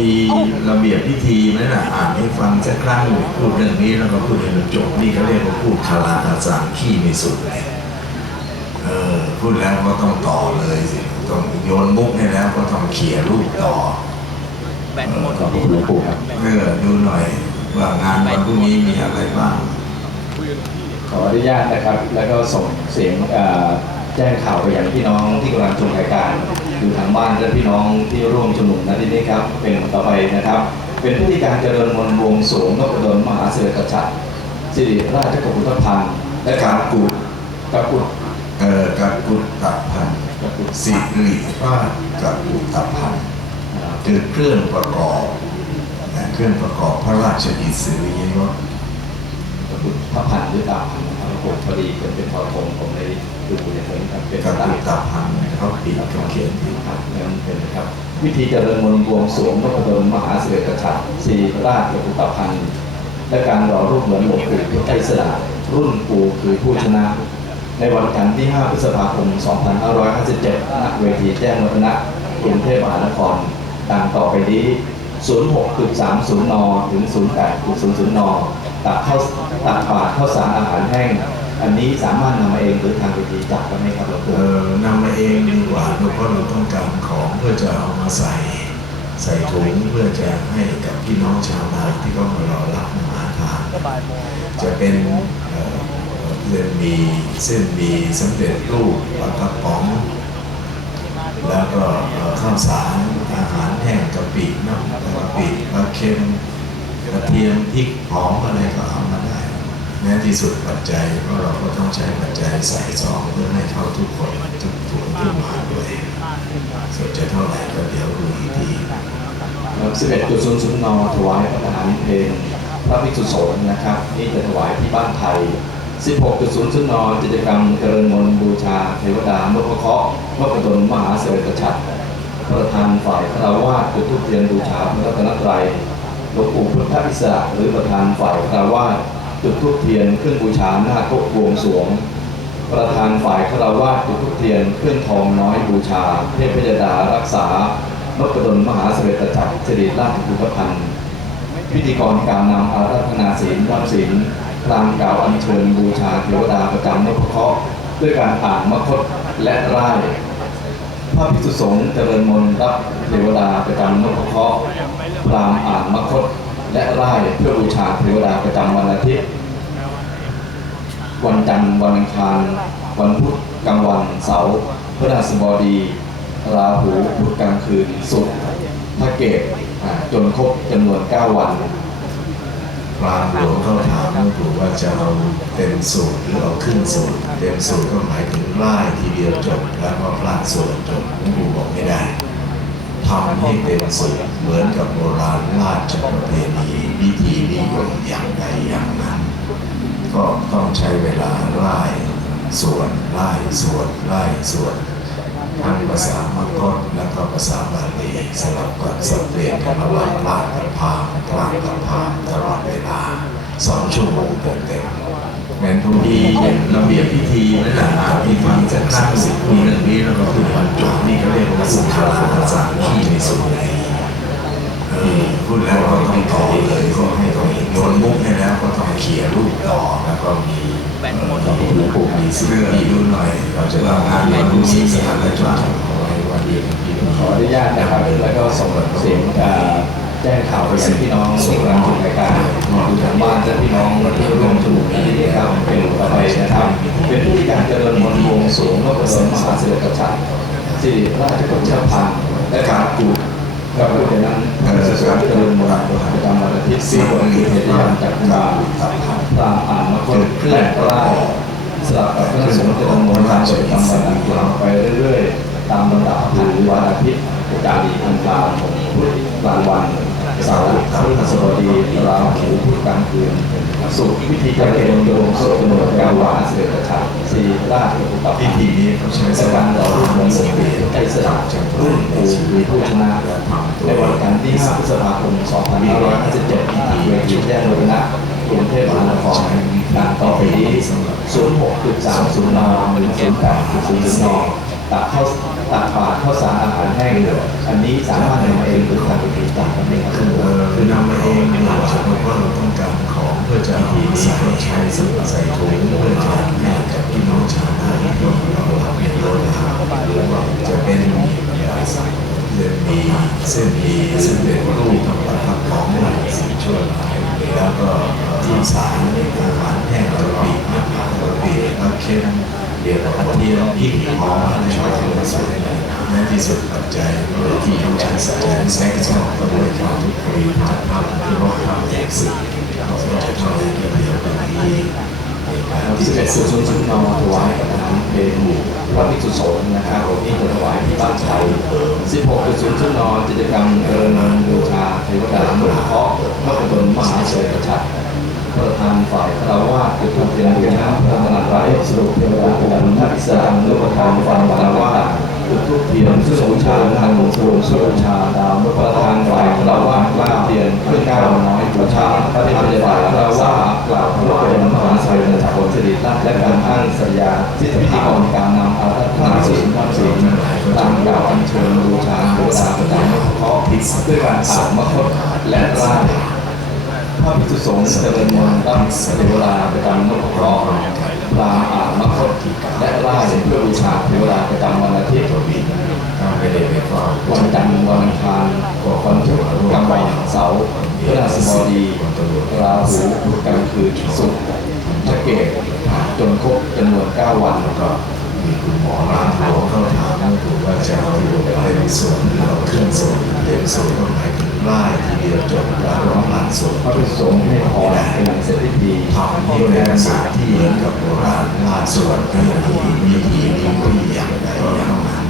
มีระเบียบพิธีไหมล่ะอ่านให้ฟังสักครั้งหนึ่งพูดเรื่องนี้แล้วก็พูดให้มันจบนี่เขาเรียกว่าพูดคาราคาสางขี้ไม่สุดเลยเออพูดแล้วก็ต้องต่อเลยสิต้องโยนมุกให้แล้วก็ต้องเขี่ยรูปต่อแบตหมดขอบคุณหลวงปู่ครับเออดูหน่อยว่างานวันพรุ่งนี้มีอะไรบ้าง ขออนุญาตนะครับ แล้วก็ส่งเสียงเอ่อแจ้งข่าวไปยังพี่น้องที่กำลังชมรายการ อยู่ทางบ้านและพี่น้องที่ร่วมชุมนุมณที่นี้ครับเป็นต่อไปนะครับ เป็นพิธีการเจริญมนต์บวงสรวงนพดลมหาเสด็จกษัตริย์สิริราชกุฏธภัณฑ์และการกุดกระกุดเออกับกุฏตพันธ์กระกุดสิริราชกับกุฏตพันธ์คือเครื่องประกอบนะเครื่องประกอบพระราชอิสริยยศกระกุดพระพันธ์หรือตาพันธ์นะครับ ผมพอดีเป็นเป็นทอทงผมเลยดูอย่างนี้ครับเป็นกับตากุฏตพันธ์เขาปีกเขาเขียนปีกครับนั่นเป็นนะครับ วิธีเจริญมนต์บวงสรวงนพดลมหาเสด็จกษัตริย์ศรีราชกุฏภัณฑ์และการรอรูปเหมือนหลวงปู่พุทธอิสระรุ่นปู่คือผู้ชนะ ในวันจันทร์ที่ 5 พฤษภาคม 2557ณเวทีแจ้งวัฒนะกรุงเทพมหานครดังต่อไปนี้06.30 น ถึง 08.00 น ตักข้าตักบาตรข้าวสารอาหารแห้ง อันนี้สามารถนำมาเองหรือทางเวทีจัดกันไหมครับหลวงปู่อนำมาเองดีกว่าเพราะเราต้องการของเพื่อจะเอามาใส่ ใส่ถุงเพื่อจะให้กับพี่น้องชาวนาที่เขามารอรับอาหาทานจะเป็นเส้นหมีเส้นหมีสำเร็จรูปปลากระป๋อง แล้วก็ข้าวสารอาหารแห้งกะปิน้ำกะปิปลาเค็มกระเทียมพริกหอมอะไรก็เอามา แม้ที่สุดปัจจัยเพราะเราก็ต้องใช้ปัจจัยใส่ซองเพื่อให้เข้าทุกคนทุกถุงที่มาด้วยส่วนจะเท่าไหร่ก็เดี๋ยวดูอีกที11.00นถวายพระทหารเพลงพระภิกษุสงฆ์นะครับนี่จะถวายที่บ้านไทย 16.00นกิจกรรมเจริญมนต์บูชาเทวดานพเคราะห์นพดลมหาเสด็จฉัตรประธานฝ่ายคารวะจุดทุกเทียนบูชาพระรัตนตรัยหลวงปู่พุทธอิสระหรือประธานฝ่ายคารวะ จุดทุกเทียนเครื่องบูชาหน้าโต๊ะบวงสวง ประธานฝ่ายคารวะจุดทุกเทียนเครื่องทองน้อยบูชา เทพยดารักษานพดลมหาเสด็จจักรสิริราชกุฏพันธ์พิธีกรกาวนำอาราธนาศีลรับศีลพรามกล่าวอัญเชิญบูชาเทวดาประจำนพเคราะห์ด้วยการอ่านมคตและร่ายพระภิกษุสงฆ์เจริญมนต์รับเทวดาประจำนพเคราะห์พรามอ่านมคต และร่ายเพื่อบูชาเทวดาประจำวันอาทิตย์ วันจันทร์วันอังคาร วันพุธกลางวันเสาร์พฤหัสบดีราหูพุธกลางคืนศุกร์พระเกตจนครบจำนวน 9 วันพรามหลวงเขาถามหลวงปู่ว่าจะเอาเต็มสูตรหรือเอาครึ่งสูตรเต็มสูตรก็หมายถึงไล่ทีเดียวจบแล้วก็พลาดส่วนจบหลวงปู่บอกไม่ได้ ทำให้เต็มสูตรเหมือนกับโบราณราชประเพณีวิธีนิยมอย่างใดอย่างนั้น ก็ต้องใช้เวลาไล่ส่วนไล่ส่วนไล่ส่วนทั้งภาษามคตและก็ภาษาบาลีสลับกันสับเปลี่ยนกันระหว่างพลาดกับพามพลาดกับพามตลอดเวลาสองชั่วโมงเต็ม แม้ทุกทีระเบียบพิธีนั่นแหละอ่านให้ฟังสักครั้งสิบมีเรื่องนี้แล้วก็พูดวันจบนี่เขาเรียกว่าสุขาราสารขี้ในสุดไหนเออพูดแล้วก็ต้องต่อเลยก็ให้ต้องโยนมุกให้แล้วก็ต้องเขี่ยรูปต่อแล้วก็มีแบตหมดขอบคุณหลวงปู่มีเสื้อมีดูหน่อยเราจะว่างานในดูสีสถานและจุดเอาไว้วันดีพี่น้องขออนุญาตนะครับแล้วก็ส่งเสียงอ่อแจ้งข่าวไปยังพี่น้องที่กำลังชมรายการอยู่ทางบ้านและพี่น้องที่ร่วมชุมนุมที่นี่ครับเป็นต่อไปนะครับเป็นพิธีการเจริญมนต์วงสรวงนพดลมหาเสด็จกษัตริย์สิริราชกุฏพันธ์และการกุดกับผู้เป็นนั้นพระราชสารเจริญมนต์ประจำวันอาทิตย์สี่วันมีเหตุการณ์จากบาตามอ่านมาคตเคลื่อนร่าสลับกับพระสงฆ์เจริญมนต์ตามประจำวันต่างๆไปเรื่อยๆ ตามลำดับหรือวันอาทิตย์จารีอังคารพุธกลางวัน เสาร์พฤหัสบดีราหูกลางคืนศุกร์พิธีการเจริญโยงสุขนวดกาวาเสด็จฉัตรสีราชอุปพิธีนี้เขาใช้สกักัดดต่อรูรูปปมมงงคคลลไตรสลับรุ่นปู่วีผู้ชนะในวันจันทร์ที่5พฤษภาคม2557พิธีเวทีแยกโรนะกรุงเทพมหานครดังต่อไปนี้06.30นถึง08.00นตักข้า ตักบาตรข้าวสารอาหารแห้งเลยอันนี้สามารถทำเองหรือสั่งไปจากกันได้ครับคือเออคือนำมาเองเนี่ยสมมติว่าเราต้องการของเพื่อจะเอาใส่ใช้สำหรับใส่ถุงเพื่อจะแลกกับพี่น้องชาวนาที่ร่วมเราทำเป็นโลหะหรือว่าจะเป็นเส้นมีเส้นมีซึ่งเป็นรูปประทับของหลายสิ่งชั่วร้ายแล้วก็ที่สารอาหารแห้งกระปีกอาหารกระปีแล้วเค็ม เรียว่าเทียมยิ่งหอมชอบที่สุดเลยแม้ที่สุดปัจจัยโดยที่ต้องใช้สารแทรกซ้อนกระบวนการทุกปีผ่านทำที่ว่าทำแจกสิ่งเราจะทำในเดียวกันนี้ที่จะเอ็ดสืสุบชุสนวนชุนนอถวายอาหารเพลพระภิกษุสงฆ์นนะครับนี่ถวายที่บ้านชัยสิบหกจุดศูนย์ชุนนอกิจกรรมเจริญบูชาเทวดามุขเคราะพระบรมมหาเสด็จชัด ประธานฝ่ายคารวะคือผู้เตรียมเรียนน้ำพระธนาไร้สรุปเทวดาประจำทักษะนุประธานฝ่ายคารวะคือทุกเทียนสุสงชาทางมงคลสุชาดาวประธานฝ่ายคารวะกล้าเทียนเครื่อก้าวน้อยบูชาพระเทพเจ้าคารวะกล่าวถวายมหาเสด็จผลสิริราชและการอ้างสัญญาที่พิธีกรการนำอารัธนาศีลทำศีลตามกล่าวอัญเชิญบูชาเทวดาประจำเคราะห์ด้วยการอ่านมคตและร่ายพ ระภิกษุสงฆ์เจริญมนต์ตั้งเทวดาประจำนพเคราะห์พรามอานมคตและร่าเพื่อบูชาเทวดาประจำวันอาทิตย์ถ้ามได้ไปเฝ้าวันจันทร์วันอังคารวันพุธกลางวันเสาร์พฤหัสบดีราหูกลางคืนศุกร์พระเกตจนครบจำนวน9วันแล้วก็มีคุณหมอร้านหัวเข้าถามว่าถูกว่าจะเอาอยู่ในส่วนหรือเอาขึ้นส่วนเต็มส่วนก็หมายถึง ไล่ทีเดียวจบแล้วร้องหลังส่วนพระภิกษุสงฆ์ให้พรเป็นเสร็จพิธีทำที่เป็นภาที่เหมือนกับโบราณลาสวนก็อย่างนี้มีทีมีผู้อย่างใดอย่างนึ่ง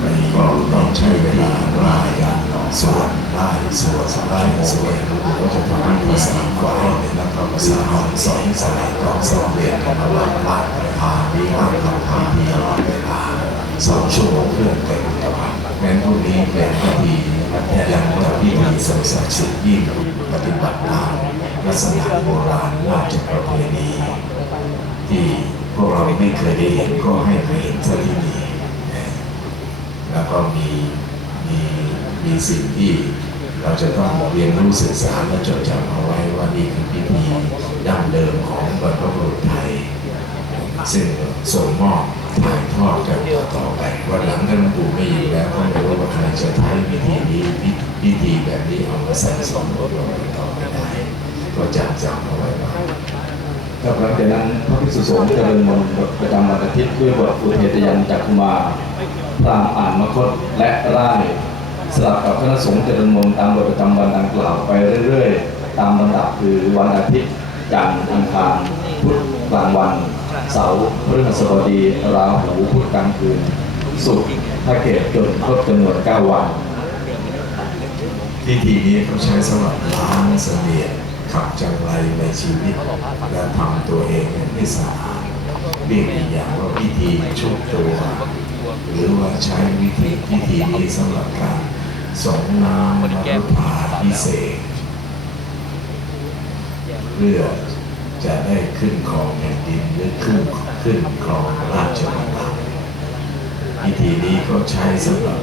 มันก็ต้องใช้เวลาไล่กันส่วนไล่ส่วนไล่สวนก็จะทำให้ภาษาก่อนแล้วก็ภาษาหอนสองสมัยกอนสองเรียนกันมาหลายล้านพามีมากทำพามีตลอดเวลาสองชั่วโมงเพื่อเต็มตะวันแม้พวกนี้เป็นพิ ธียังจะพิธีสมศักดิ์สิทธิ์ยิ่งปฏิบัติตามลักษณะโบราณราชประเพณีที่พวกเราไม่เคยได้เห็นก็ให้มาเห็นซะที่นี่แล้วก็มีมีมีสิ่งที่เราจะต้องเรียนรู้ศึกษาและจดจำเอาไว้ว่านี่คือพิธีดั้งเดิมของบรรพบุรุษไทย ซึ่งส่งมอบ ถ่ายทอดกันต่อไปวันหลังท่านปู่ไม่อยู่แล้วก็ไม่รู้ว่าใครจะใช้วิธีนี้พิธีแบบนี้เอามาสั่งสอนอบรมต่อไปได้ก็จำจำเอาไว้ว่าครับหลังจากนั้นพระภิกษุสงฆ์เจริญมนต์ประจำวันอาทิตย์ด้วยบทอุเทตยันจักมาพรามอ่านมคตและร่ายสลับกับคณะสงฆ์เจริญมนต์ตามบทประจำวันดังกล่าวไปเรื่อย ๆ ตามลำดับคือวันอาทิตย์จันทร์อังคารพุธกลางวัน เสาร์พฤหัสบดีราหูพุธกลางคืนศุกร์พระเกตจนครบจำนวน 9 วันพิธีนี้เขาใช้สำหรับล้างเสนียดขับจังไรในชีวิต และทำตัวเองให้สะอาดเรียกอีกอย่างว่าพิธีชุบตัว หรือว่าใช้วิธีพิธีนี้สำหรับการสงน้ำมรพาพิเศษเพื่อ จะได้ขึ้นครองแผ่นดินหรือขึ้นขึ้นครองราชบัลลังก์พิธีนี้ก็ใช้สำหรับ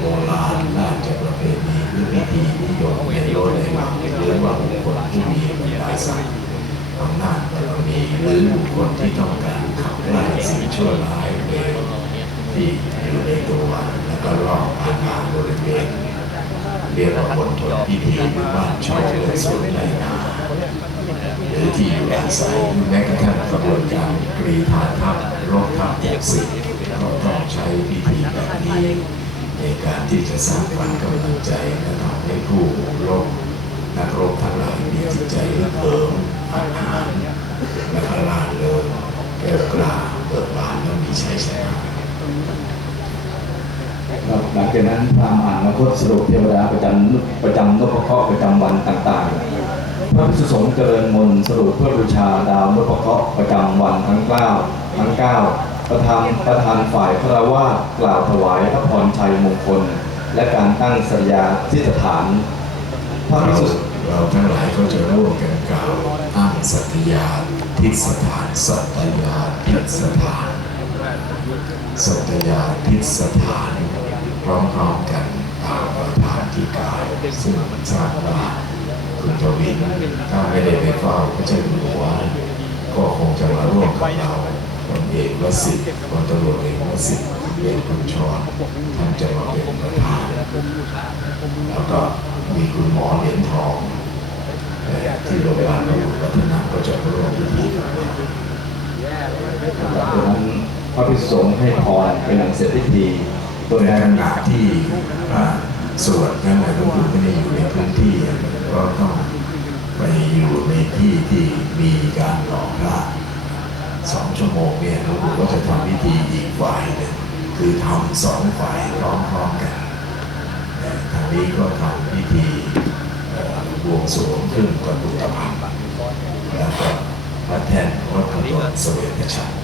โบราณราชประเพณีหรือพิธีนิยมในโลกในหลังหรือว่าบุคคลที่มีบรรดาศักดิ์อำนาจบารมีหรือบุคคลที่ต้องการขับไล่สิ่งชั่วร้ายเลวที่อยู่ในตัวแล้วก็รอบอาณาบริเวณเรียกว่าบนทนพิธีหรือบ้านช่องและสวนไรนา หรือ ที่อยู่อาศัยแม้กระทั่งกระบวนการกรีธาทัพรบทัพแยกสิก็ต้องใช้พิธีแบบนี้ในการที่จะสร้างขวัญกำลังใจและทำให้ผู้โรบนักรบทั้งหลายมีจิตใจรึกเหิมอาหารและก็ลาดเริงแก้วกล้าเบิกบานและมีชัยชนะครับหลังจากนั้นพรามณ์อ่านคตสรุปเทวดาประจำประจำนพเคราะห์ประจำวันต่าง ภิกษุสงฆ์เจริญมนต์สรุปเพื่อบูชาดาวนพเคราะห์ประจำวันทั้งเก้าทั้งเก้าประธานประธานฝ่ายคารวะกล่าวถวายพระพรชัยมงคล และการตั้งสัญญาที่สถานพระภิกษุเราทั้งหลายก็จะร่วมกันกล่าวอ้างสัตยาทิศสถานสัตยาทิศสถานสัตยาทิศถานพร้อมๆกันตามประธานที่กล่าวซึ่งทราบว่า คุณทวินถ้าไม่ได้ไปเฝ้าพระเจ้าอยู่หัว ก็คงจะมาร่วมกับเราพลเอกวสิทธิ์พลตำรวจเอกวสิทธิ์เป็นคุณชรท่านจะมาเป็นประธาน แล้วก็มีคุณหมอเหรียญทองที่โรงพยาบาลพระบุวัฒนาก็จะร่วมพิธีกับเราหลังจากนั้นพระภิสงฆ์ให้พรเป็นหลังเสร็จพิธีโดยในขณะที่อ่าสวดนั้นนะหลวงปู่ไม่ได้อยู่ในพื้นที่ ก็ต้องไปอยู่ในที่ที่มีการหล่อพระสองชั่วโมงเนี่ยหลวงปู่ก็จะทำพิธีอีกฝ่ายหนึ่งคือทำสองฝ่ายพร้อมๆกันแต่ทางนี้ก็ทำพิธีบวงสรวงขึ้นประตูตะพันแล้วก็พระแท่นวัดพระนเสวตฉัตร